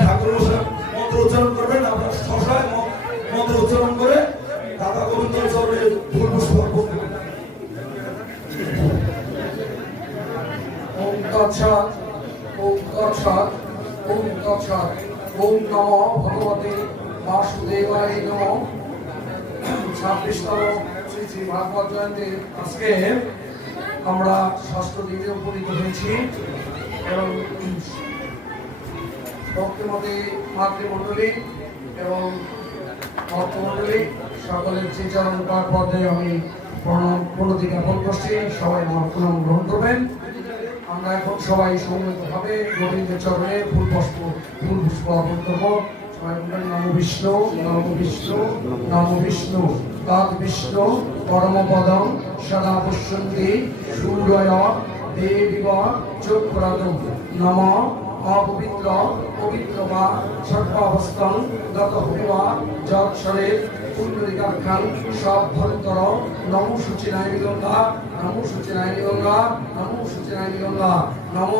ঠাকুর মন্ত্র উচ্চারণ করবেন, আপনার শশায় মন্ত্র উচ্চারণ করে দাদা গোবিন্দ চরণে ফুল পুষ্প অর্পণ করবেন। ওম তৎসৎ, ওম তৎসৎ, ওম তৎসৎ, ওম নমো ভগবতে বাসুদেবায় নমঃ। 26তম শ্রী শ্রী ভাগবত জয়ন্তী আজকে আমরা ষষ্ঠ দিনে উপনীত হয়েছি এবং ভক্তমতী মাতৃমণ্ডলী এবং ভক্তমণ্ডলী সকলের শ্রীচরণ পদে আমি প্রণতি জ্ঞাপন করছি। সবাই আমার প্রণাম গ্রহণ করবেন। আমরা এখন সবাই সম্মিলিতভাবে গোবিন্দের চরণে ফুল পুষ্প অর্পণ করবো। সবাই বলবেন নম বিষ্ণু, নম বিষ্ণু, নম বিষ্ণু, তৎ বিষ্ণু পরমপদম সদা পশ্যন্তি সূর্যয় দেবিব চক্ষুরাদম নম অপবিত্র পবিত্র বা সর্বাবস্থং গত হইবা যৎসরে পুণ্ডরিকাখ্যান সব ভন্তর নমো সূচিনায় গঙ্গা, নমো সূচিনায় গঙ্গা, নমো সূচিনায় গঙ্গা, নম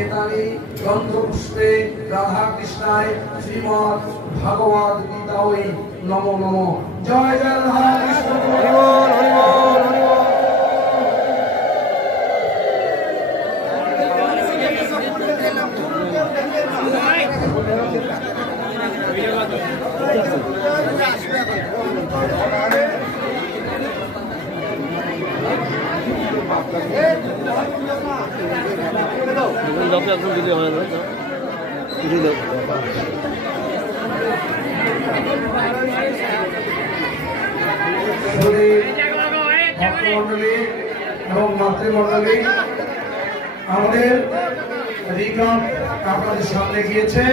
এতানি গন্ধপুষ্পে রাধা কৃষ্ণায় শ্রীমৎ ভাগবত গীতায় নমো নমো। জয় জয় রাধা কৃষ্ণ। ভক্তমণ্ডলী এবং মাতৃমণ্ডলী, আমাদের রিকাপ আপনাদের সামনে গিয়েছে।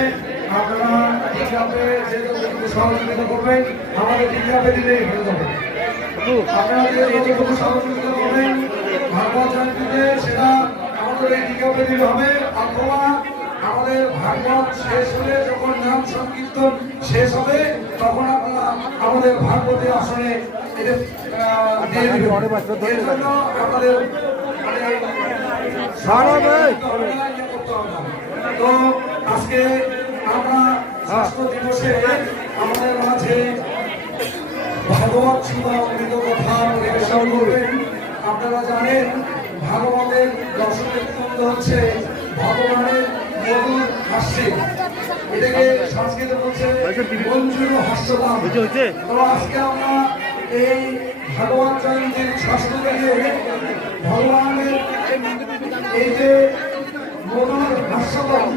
আপনারা রিকাপে যেটুকু সহযোগিতা করবেন আমাদের রিকাপে দিলেই হয়ে যাবে। আপনারা যেটুকু সহযোগিতা করবেন ভাগবত জয়ন্তীতে সেটা আমাদের এই রিকাপে দিলে হবে, অথবা আমাদের ভাগবত শেষ হলে যখন নাম সংকীর্তন শেষ হবে তখন আপনারা আমাদের ভাগবতী আসনে এটা দিয়ে দিবেন। এর জন্য আমাদের তো আজকে আমরা ষষ্ঠ দিবসে আমাদের মাঝে ভাগবত সুধা অমৃত কথা পরিবেশন করবেন। আপনারা জানেন ভাগবতের দশমের দ্বন্দ্ব হচ্ছে ভগবানের মধুর হাস্যে, এটাকে সংস্কৃতে বলছে মঞ্জুর হাস্যদান। তো আজকে আমরা এই ভাগবত জয়ন্তীর ষষ্ঠ দিনে ভগবানের এই যে মধুর হাস্যদান